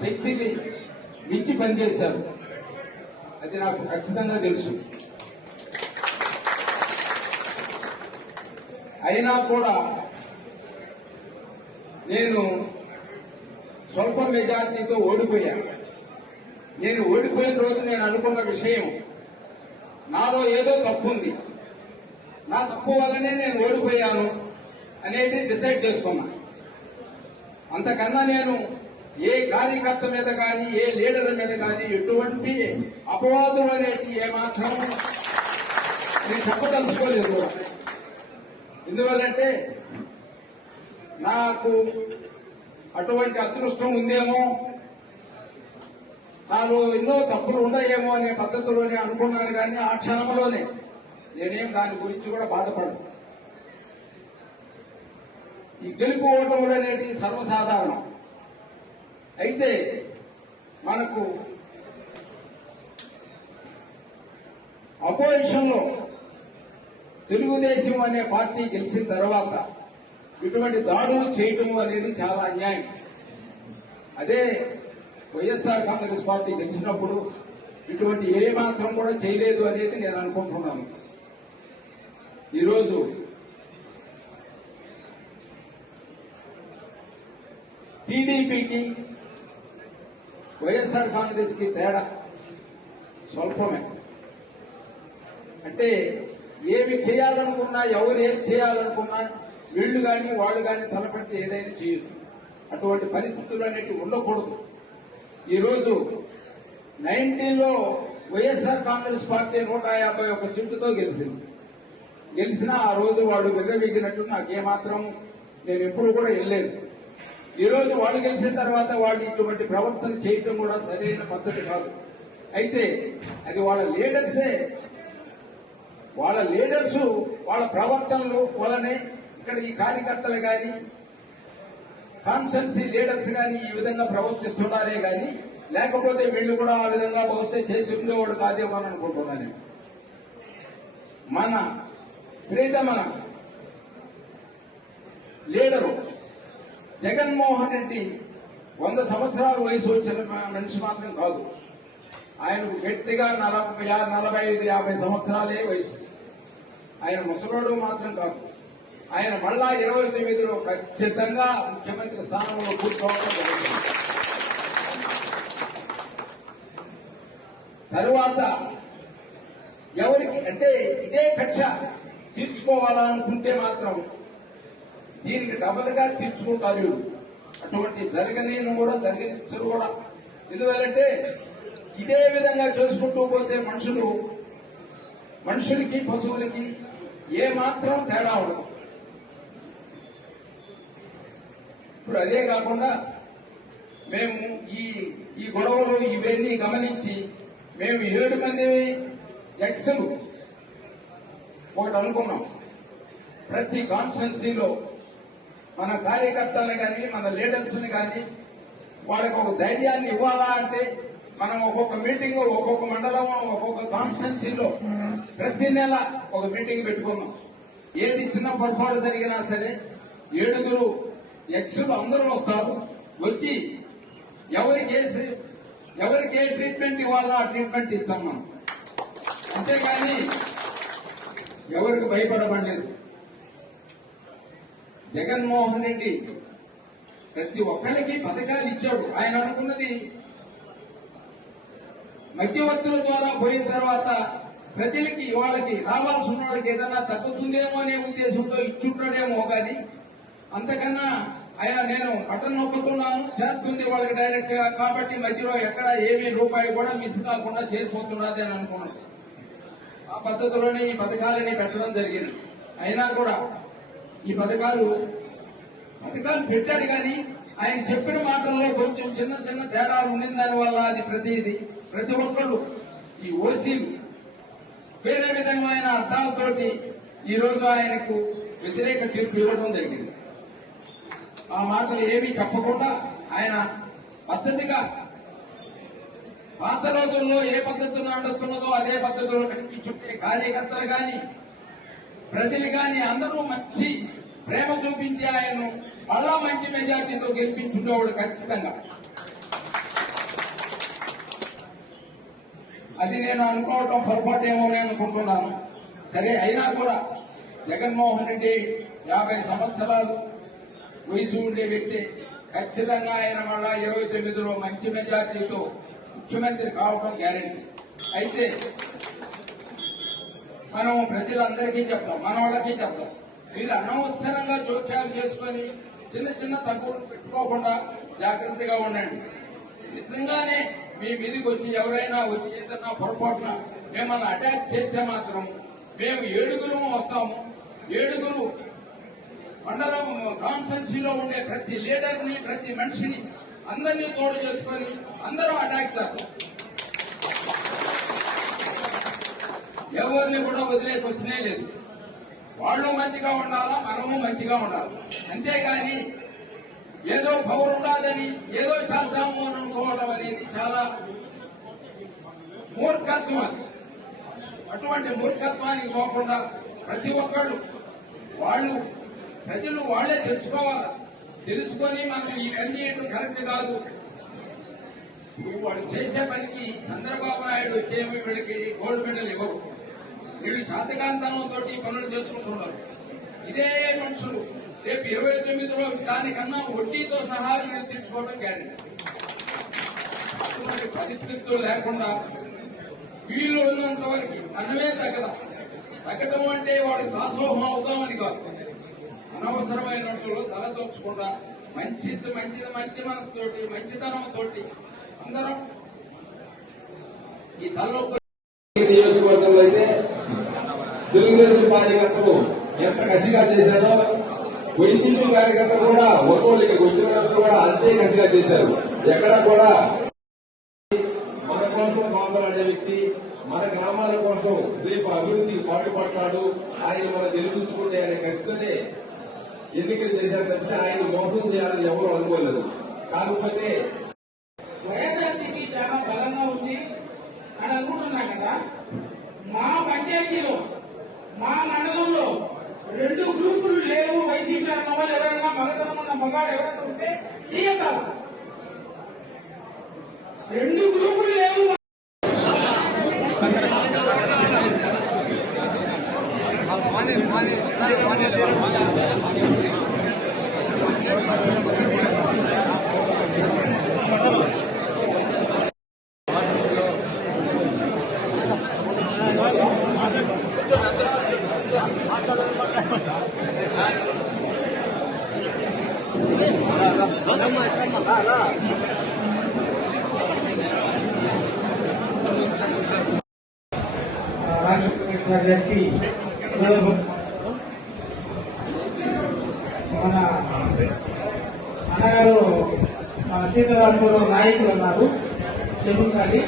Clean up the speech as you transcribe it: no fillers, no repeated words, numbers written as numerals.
శక్తిని మించి పనిచేశారు. అది నాకు ఖచ్చితంగా తెలుసు. అయినా కూడా నేను స్వల్ప మెజార్టీతో ఓడిపోయాను. నేను ఓడిపోయిన రోజు నేను అనుకున్న విషయం, నాలో ఏదో తప్పు ఉంది, నా తప్పు వల్లనే నేను ఓడిపోయాను అనేది డిసైడ్ చేసుకున్నా. అంతకన్నా నేను ఏ కార్యకర్త మీద కానీ ఏ లీడర్ మీద కానీ ఎటువంటి అపవాదులు అనేవి ఏమాత్రం నేను చెప్పదలుచుకోలేదు కూడా. ఎందువల్లంటే నాకు అటువంటి అదృష్టం ఉందేమో, నాలో ఎన్నో తప్పులు ఉన్నాయేమో అనే పద్ధతిలోనే అనుకున్నాను. కానీ ఆ క్షణంలోనే నేనేం దాని గురించి కూడా బాధపడను. ఈ గెలుపు ఓటములు అనేవి సర్వసాధారణం. అయితే మనకు అపోజిషన్ లో తెలుగుదేశం అనే పార్టీ గెలిచిన తర్వాత ఇటువంటి దాడులు చేయటం అనేది చాలా అన్యాయం. అదే వైఎస్ఆర్ కాంగ్రెస్ పార్టీ గెలిచినప్పుడు ఇటువంటి ఏ మాత్రం కూడా చేయలేదు అనేది నేను అనుకుంటున్నాను. ఈరోజు టీడీపీకి వైఎస్ఆర్ కాంగ్రెస్ కి తేడా స్వల్పమే. అంటే ఏమి చేయాలనుకున్నా, ఎవరు ఏం చేయాలనుకున్నా వీళ్లు కానీ వాళ్ళు కానీ తలపెడితే ఏదైనా చేయదు. అటువంటి పరిస్థితులు అనేవి ఉండకూడదు. ఈరోజు 19లో వైఎస్ఆర్ కాంగ్రెస్ పార్టీ 151 సీట్లతో గెలిచింది. గెలిచినా ఆ రోజు వాళ్ళు విర్రవీగినట్టు నాకేమాత్రం నేను ఎప్పుడు కూడా వెళ్ళలేదు. ఈ రోజు వాళ్ళు గెలిచిన తర్వాత వాళ్ళు ఇటువంటి ప్రవర్తన చేయటం కూడా సరైన పద్ధతి కాదు. అయితే అది వాళ్ళ లీడర్స్ వాళ్ళ ప్రవర్తనలు వల్లనే ఇక్కడ ఈ కార్యకర్తలు కానీ కాన్స్టెన్సీ లీడర్స్ కానీ ఈ విధంగా ప్రవర్తిస్తున్నారే కానీ లేకపోతే వీళ్ళు కూడా ఆ విధంగా బహుశా చేసి ఉండేవాడు కాదేమో అని అనుకుంటున్నాను. మన ప్రియతమ లీడరు జగన్మోహన్ రెడ్డి 100 సంవత్సరాల వయసు వచ్చిన మనిషి మాత్రం కాదు. ఆయనకు గట్టిగా 45-50 సంవత్సరాలే వయసు. ఆయన ముసలోడు మాత్రం కాదు. ఆయన మళ్ళా 29లో ఖచ్చితంగా ముఖ్యమంత్రి స్థానంలో కూర్చోవడం జరుగుతుంది. తరువాత ఎవరికి అంటే ఇదే కక్ష తీర్చుకోవాలనుకుంటే మాత్రం దీనికి డబల్ గా తీర్చుకుంటారు. అటువంటి జరగనేను కూడా జరగనిచ్చరు కూడా. ఎందువల్లంటే ఇదే విధంగా చేసుకుంటూ పోతే మనుషులకి పశువులకి ఏ మాత్రం తేడా ఉండదు. ఇప్పుడు అదే కాకుండా మేము ఈ గొడవలు ఇవన్నీ గమనించి మేము 7 మంది ఎక్స్లు ఒకటి అనుకున్నాం. ప్రతి కాన్స్టిట్యున్సీలో మన కార్యకర్తలు కానీ మన లీడర్స్ ని కానీ వాళ్ళకి ఒక ధైర్యాన్ని ఇవ్వాలా అంటే మనం ఒక్కొక్క మీటింగ్, ఒక్కొక్క మండలం, ఒక్కొక్క కాన్స్టిట్యున్సీలో ప్రతి నెల ఒక మీటింగ్ పెట్టుకున్నాం. ఏది చిన్న పొరపాటు జరిగినా సరే 7 ఎక్స్లు అందరూ వస్తారు. వచ్చి ఎవరికి ఏ ట్రీట్మెంట్ ఇవ్వాలో ఆ ట్రీట్మెంట్ ఇస్తాం మనం. అంతేగాని ఎవరికి భయపడబడలేదు. జగన్మోహన్ రెడ్డి ప్రతి ఒక్కరికి పథకాలు ఇచ్చాడు. ఆయన అనుకున్నది మధ్యవర్తుల ద్వారా పోయిన తర్వాత ప్రజలకి వాళ్ళకి రావాల్సిన వాళ్ళకి ఏదన్నా తగ్గుతుందేమో అనే ఉద్దేశంతో ఇచ్చుంటాడేమో. కానీ అంతకన్నా ఆయన నేను బటన్ నొక్కుతున్నాను చేస్తుంది వాళ్ళకి డైరెక్ట్ గా, కాబట్టి మధ్యలో ఎక్కడ ఏమీ రూపాయి కూడా మిస్ కాకుండా చేరిపోతున్నది అని అనుకున్నాడు. ఆ పద్ధతిలోనే ఈ పథకాలని పెట్టడం జరిగింది. అయినా కూడా ఈ పథకాలు పెట్టాడు. కానీ ఆయన చెప్పిన మాటల్లో కొంచెం చిన్న చిన్న తేడాలు ఉండిన దాని వల్ల అది ప్రతి ఒక్కళ్ళు ఈ ఓసీలు వేరే విధమైన అర్థాలతోటి ఈ రోజు ఆయనకు వ్యతిరేక తీర్పు ఇవ్వడం జరిగింది. ఆ మాటలు ఏమీ చెప్పకుండా ఆయన పద్ధతిగా పాత రోజుల్లో ఏ పద్ధతిలో నడుస్తున్నదో అదే పద్ధతిలో నడిపించుంటే కార్యకర్తలు కానీ ప్రజలు కానీ అందరూ మంచి ప్రేమ చూపించి ఆయన్ను మళ్ళా మంచి మెజార్టీతో గెలిపించుండేవాడు ఖచ్చితంగా. అది నేను అనుకోవటం పొరపాటేమో నేను అనుకుంటున్నాను. సరే, అయినా కూడా జగన్మోహన్ రెడ్డి 50 సంవత్సరాలు వయసు ఉండే వ్యక్తి. ఖచ్చితంగా ఆయన మళ్ళా 29లో మంచి మెజార్టీతో ముఖ్యమంత్రి కావడం గ్యారెంటీ. అయితే మనం ప్రజలందరికీ చెప్తాం, మన వాళ్ళకి చెప్తాం, వీళ్ళు అనవసరంగా జోక్యాలు చేసుకొని చిన్న చిన్న తగ్గులు పెట్టుకోకుండా జాగ్రత్తగా ఉండండి. నిజంగానే మీ మీదికి వచ్చి ఎవరైనా వచ్చి ఏదన్నా పొరపాటున మిమ్మల్ని అటాక్ చేస్తే మాత్రం మేము 7 వస్తాము. 7 మండలం కాన్స్టిట్యున్సీలో ఉండే ప్రతి లీడర్ని, ప్రతి మనిషిని అందరినీ తోడు చేసుకొని అందరం అటాక్ చేస్తాం. ఎవరిని కూడా వదిలే క్వశ్చనే లేదు. వాళ్ళు మంచిగా ఉండాలా, మనము మంచిగా ఉండాలి. అంతేగాని ఏదో పవర్ ఉండాలని ఏదో చేద్దాము అని అనుకోవడం అనేది చాలా మూర్ఖత్వం. అది అటువంటి మూర్ఖత్వానికి పోకుండా ప్రతి ఒక్కళ్ళు ప్రజలు వాళ్లే తెలుసుకోవాలి. తెలుసుకొని మనం ఈ పని చేయడం కరెక్ట్ కాదు. వాడు చేసే పనికి చంద్రబాబు నాయుడు వచ్చేమి వీళ్ళకి గోల్డ్ మెడల్ ఇవ్వరు. వీళ్ళు చేతకాంతనంతో పనులు చేసుకుంటున్నారు. ఇదే మనుషులు రేపు 29లో దానికన్నా వడ్డీతో సహా వీళ్ళు తీర్చుకోవడం గ్యారెంటీ. అటువంటి పరిస్థితులు లేకుండా వీళ్ళు ఉన్నంత వరకు మనమే తగ్గడం అంటే వాళ్ళకి దాసోహం అవుతామని కాదు. అనవసరమైనట్లు తలదొచ్చకుండా మంచి మనసుతోటి, మంచితనంతో అందరం ఈ తలలో నియోజకవర్గంలో అయితే తెలుగుదేశం కార్యకర్తలు ఎంత కసిగా చేశారో వైసీపీ కార్యకర్తలు కూడా ఒక్కోళ్ళకి వచ్చినందుకు కూడా అంతే కసిగా చేశారు. ఎక్కడ కూడా మన కోసం మాట్లాడే వ్యక్తి, మన గ్రామాల కోసం రేపు అభివృద్ధికి పాటుపడ్డాడు, ఆయన మనం గెలిపించుకుంటే అనే కసితోనే ఎన్నికలు చేశారు తప్పితే ఆయన మోసం చేయాలని ఎవరు అనుకోలేదు. కాకపోతే వైఎస్ఆర్సీపీ చాలా బలంగా ఉంది అని అనుకుంటున్నా కదా. మా పంచాయతీలో, మా మండలంలో 2 గ్రూపులు లేవు. వైసీపీ అన్న వాళ్ళు ఎవరైనా మగతనం ఉన్న మగాడు ఎవరైనా ఉంటే చేయగలరు. 2 గ్రూపులు లేవు. గారికి మన అన్నగారు, మన సీతారామపురం నాయకులు ఉన్నారు, క్షమించాలి.